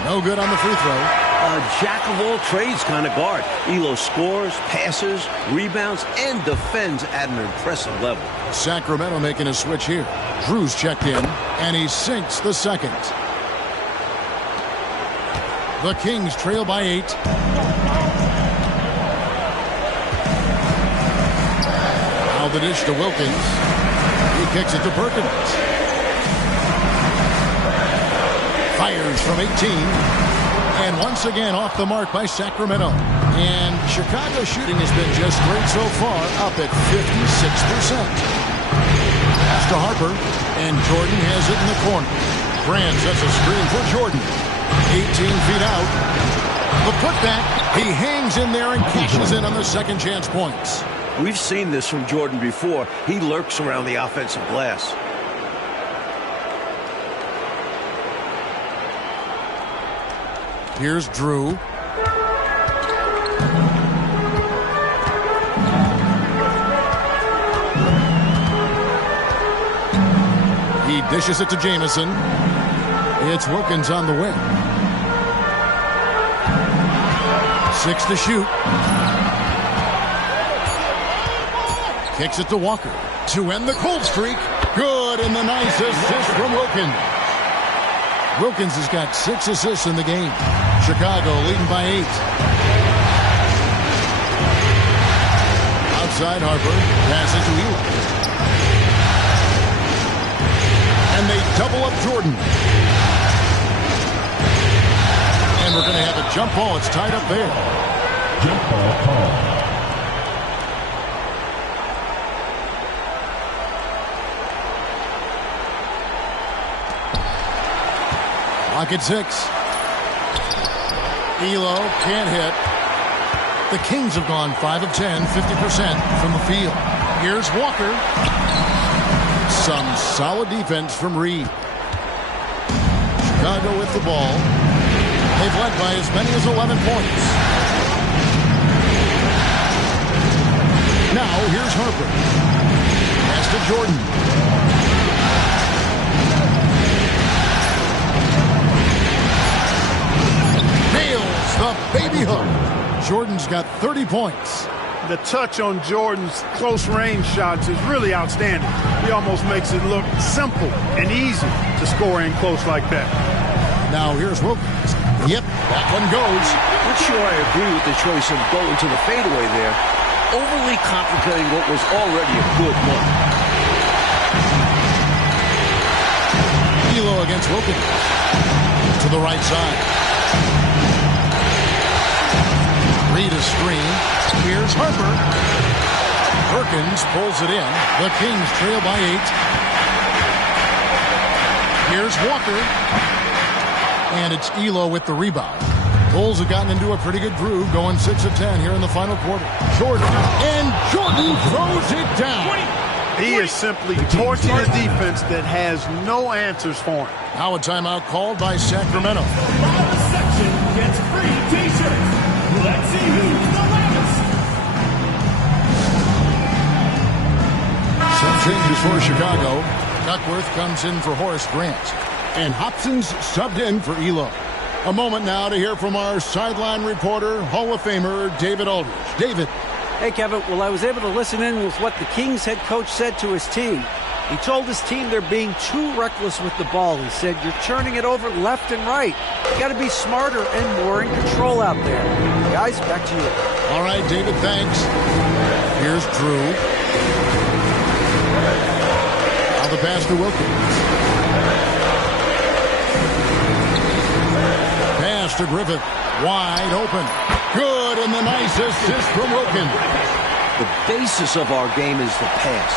No good on the free throw. A jack-of-all-trades kind of guard. Elo scores, passes, rebounds, and defends at an impressive level. Sacramento making a switch here. Drew's checked in, and he sinks the second. The Kings trail by 8. Now the dish to Wilkins. He kicks it to Perkins. Fires from 18. And once again off the mark by Sacramento. And Chicago's shooting has been just great so far, up at 56%. Pass to Harper, and Jordan has it in the corner. Brand sets a screen for Jordan. 18 feet out. The putback, he hangs in there and cashes in on the second chance points. We've seen this from Jordan before. He lurks around the offensive glass. Here's Drew. He dishes it to Jamison. It's Wilkins on the wing. 6 to shoot. Kicks it to Walker to end the cold streak. Good, and the nice assist from Wilkins. Wilkins has got 6 assists in the game. Chicago leading by 8. Outside Harper. Passes to Elo. And they double up Jordan. And we're going to have a jump ball. It's tied up there. Jump ball call. Clock at 6. Elo can't hit. The Kings have gone 5 of 10, 50% from the field. Here's Walker. Some solid defense from Reed. Chicago with the ball. They've led by as many as 11 points. Now here's Harper. Pass to Jordan. The baby hook. Jordan's got 30 points. The touch on Jordan's close range shots is really outstanding. He almost makes it look simple and easy to score in close like that. Now here's Wilkins. Yep, that one goes. Not sure I agree with the choice of going to the fadeaway there. Overly complicating what was already a good look. Elo against Wilkins. To the right side. Reed a screen. Here's Harper. Perkins pulls it in. The Kings trail by 8. Here's Walker. And it's Elo with the rebound. Bulls have gotten into a pretty good groove, going 6 of 10 here in the final quarter. Jordan. And Jordan throws it down. He is simply torching a defense that has no answers for him. Now a timeout called by Sacramento. Bottom section gets free t-shirts. Let's see who's the loudest. Some changes for Chicago. Duckworth comes in for Horace Grant. And Hopson's subbed in for Elo. A moment now to hear from our sideline reporter, Hall of Famer David Aldridge. David. Hey, Kevin. Well, I was able to listen in with what the Kings head coach said to his team. He told his team they're being too reckless with the ball. He said, you're turning it over left and right. You got to be smarter and more in control out there. Guys, back to you. All right, David, thanks. Here's Drew. Now the pass to Wilkins. Pass to Griffith. Wide open. Good, and the nice assist from Wilkins. The basis of our game is the pass,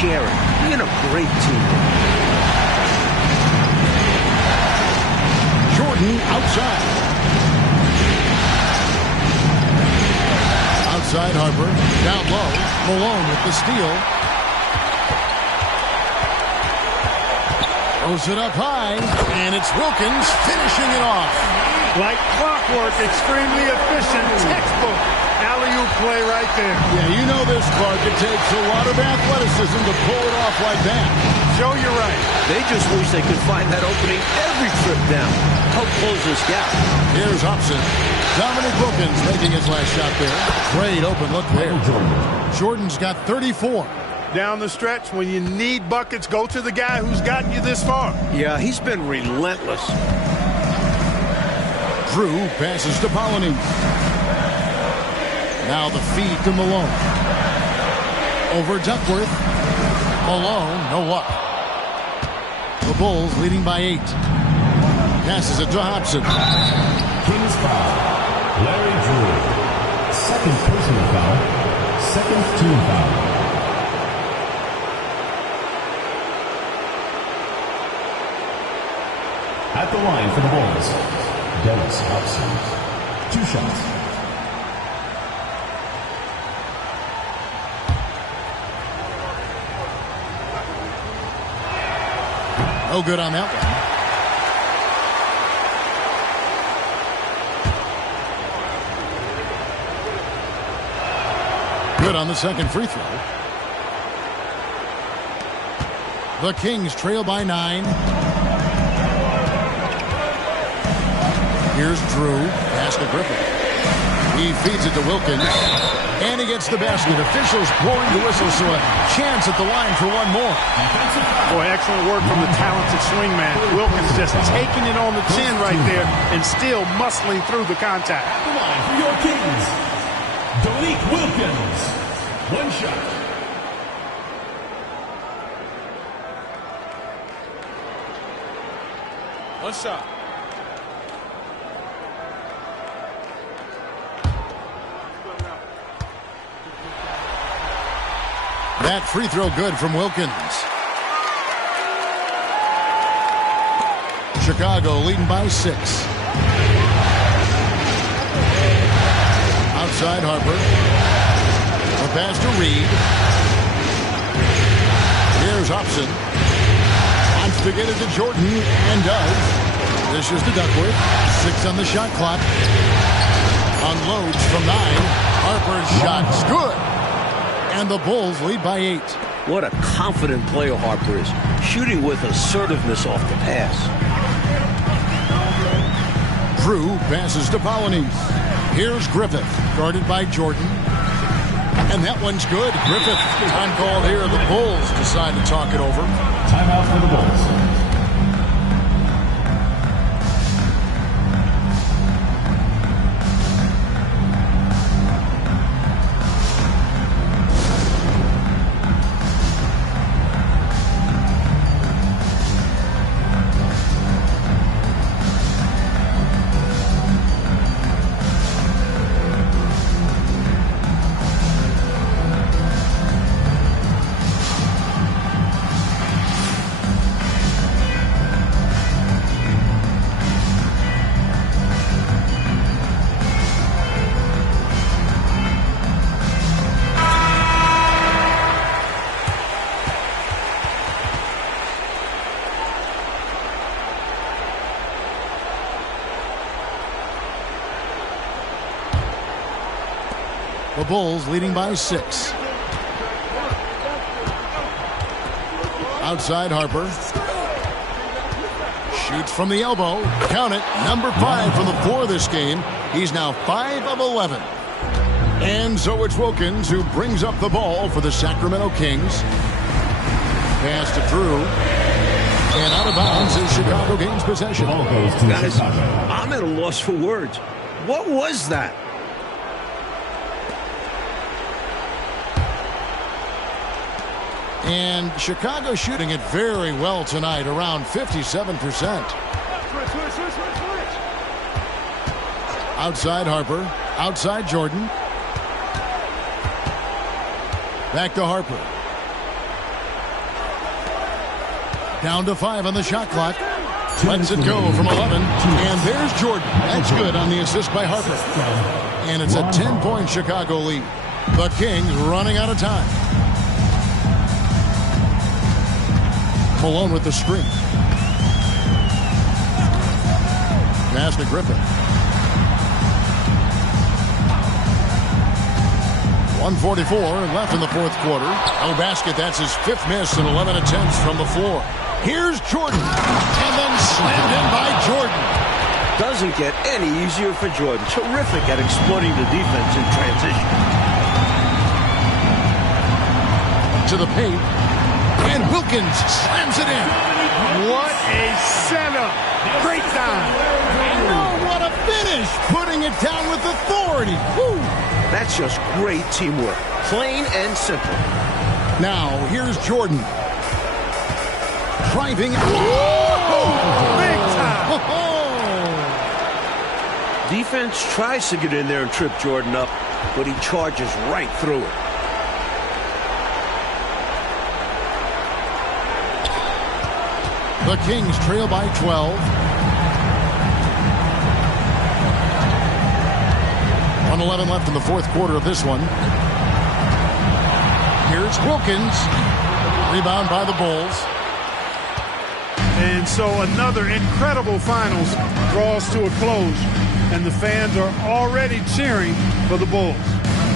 sharing, being a great team. Jordan outside. Outside Harper. Down low. Malone with the steal. Throws it up high. And it's Wilkins finishing it off. Like clockwork, extremely efficient, textbook alley-oop play right there. Yeah, you know this, Clark. It takes a lot of athleticism to pull it off like that. Joe, you're right. They just wish they could find that opening every trip down. Help close this gap. Here's Hopson. Dominque Wilkins making his last shot there. Great open look there. Jordan's got 34. Down the stretch, when you need buckets, go to the guy who's gotten you this far. Yeah, he's been relentless. Drew passes to Polynice. Now the feed to Malone. Over Duckworth. Malone, no luck. The Bulls leading by 8. Passes it to Hopson. Kings foul. Larry Drew. Second personal foul. Second team foul. At the line for the Bulls, Dennis Hopson. 2 shots. No good on that one. Good on the second free throw. The Kings trail by 9. Here's Drew. Pass to Griffin. He feeds it to Wilkins. And he gets the basket. Officials blowing the whistle, so a chance at the line for one more. Boy, excellent work from the talented swingman. Wilkins just taking it on the chin right there and still muscling through the contact. At the line for your Kings, Dominque Wilkins. 1 shot. One shot. That free throw good from Wilkins. Chicago leading by 6. Outside Harper. A pass to Reed. Here's Hopson. Wants to get it to Jordan and does. This is to Duckworth. 6 on the shot clock. Unloads from 9. Harper's shot's good. And the Bulls lead by 8. What a confident player Harper is. Shooting with assertiveness off the pass. Drew passes to Polynice. Here's Griffith, guarded by Jordan. And that one's good. Griffith, time called here. The Bulls decide to talk it over. Timeout for the Bulls. The Bulls leading by 6. Outside Harper. Shoots from the elbow. Count it. Number 5 from the floor this game. He's now 5 of 11. And so it's Wilkins who brings up the ball for the Sacramento Kings. Pass to Drew. And out of bounds is Chicago Kings possession. Ball goes to Guys, Chicago. I'm at a loss for words. What was that? And Chicago shooting it very well tonight, around 57%. Outside Harper. Outside Jordan. Back to Harper. Down to 5 on the shot clock. Lets it go from 11. And there's Jordan. That's good on the assist by Harper. And it's a 10-point Chicago lead. The Kings running out of time. Malone with the screen. Pass to Griffin. 1:44 left in the fourth quarter. No basket. That's his fifth miss and 11 attempts from the floor. Here's Jordan. And then slammed in by Jordan. Doesn't get any easier for Jordan. Terrific at exploiting the defense in transition. To the paint. And Wilkins slams it in. What a setup. Great time. Oh, what a finish. Putting it down with authority. Woo. That's just great teamwork. Plain and simple. Now, here's Jordan. Driving. Big time. Defense tries to get in there and trip Jordan up, but he charges right through it. The Kings trail by 12. 1:11 left in the fourth quarter of this one. Here's Wilkins. Rebound by the Bulls. And so another incredible finals draws to a close. And the fans are already cheering for the Bulls.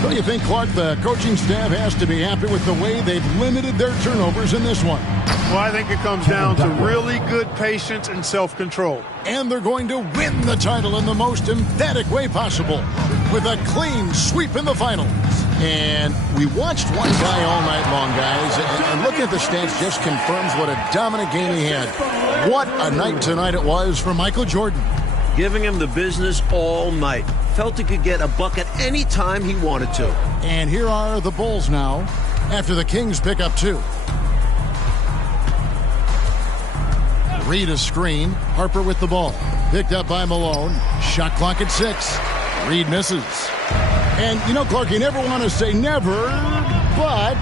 Don't you think, Clark, the coaching staff has to be happy with the way they've limited their turnovers in this one? Well, I think it comes down to really good patience and self-control. And they're going to win the title in the most emphatic way possible with a clean sweep in the finals. And we watched one guy all night long, guys, and looking at the stats just confirms what a dominant game he had. What a night tonight it was for Michael Jordan. Giving him the business all night. Felt he could get a bucket any time he wanted to. And here are the Bulls now after the Kings pick up 2. Reed a screen. Harper with the ball. Picked up by Malone. Shot clock at 6. Reed misses. And, you know, Clark, you never want to say never, but...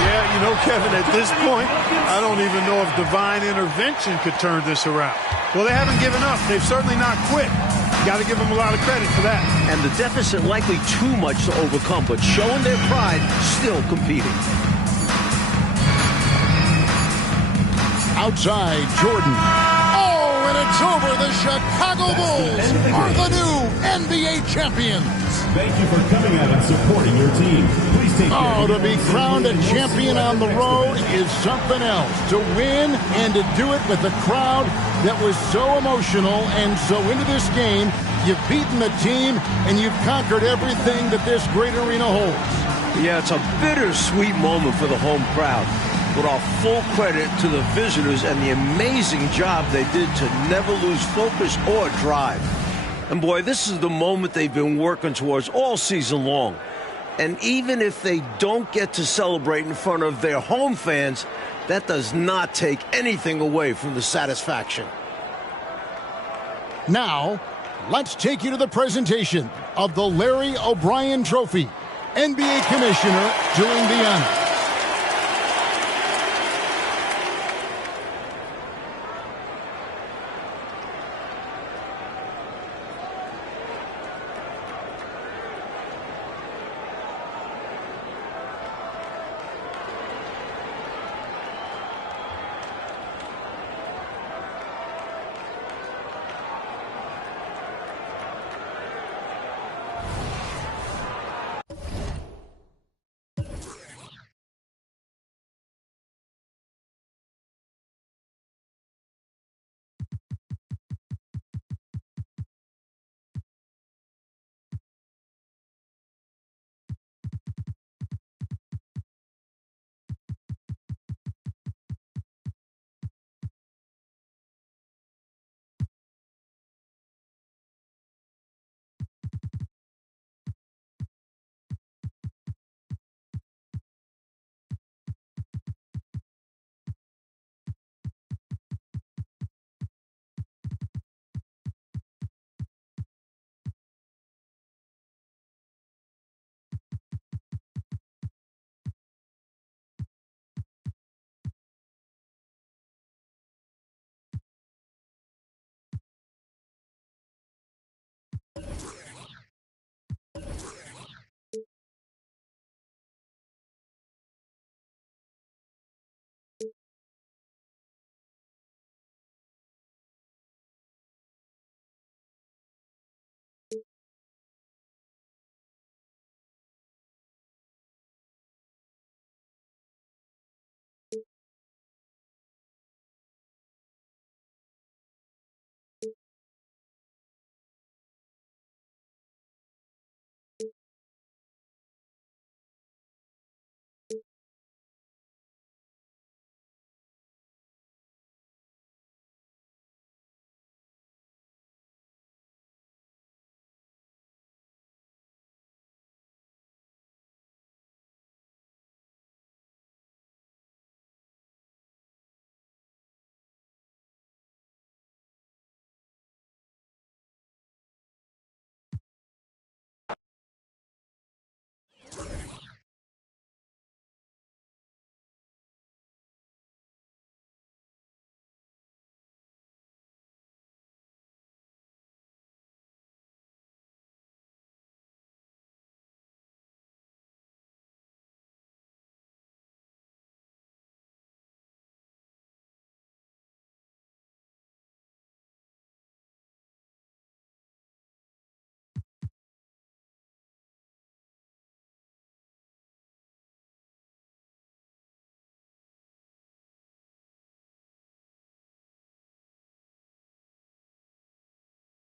Yeah, you know, Kevin, at this point, I don't even know if divine intervention could turn this around. Well, they haven't given up. They've certainly not quit. Got to give them a lot of credit for that. And the deficit likely too much to overcome, but showing their pride, still competing. Outside, Jordan. Oh, and it's over. The Chicago Bulls are the new NBA champions. Thank you for coming out and supporting your team. Please take care. Oh, to be crowned a champion on the road is something else. To win and to do it with a crowd that was so emotional and so into this game, you've beaten the team and you've conquered everything that this great arena holds. Yeah, it's a bittersweet moment for the home crowd. But all full credit to the visitors and the amazing job they did to never lose focus or drive. And boy, this is the moment they've been working towards all season long. And even if they don't get to celebrate in front of their home fans, that does not take anything away from the satisfaction. Now, let's take you to the presentation of the Larry O'Brien Trophy. NBA Commissioner doing the honor.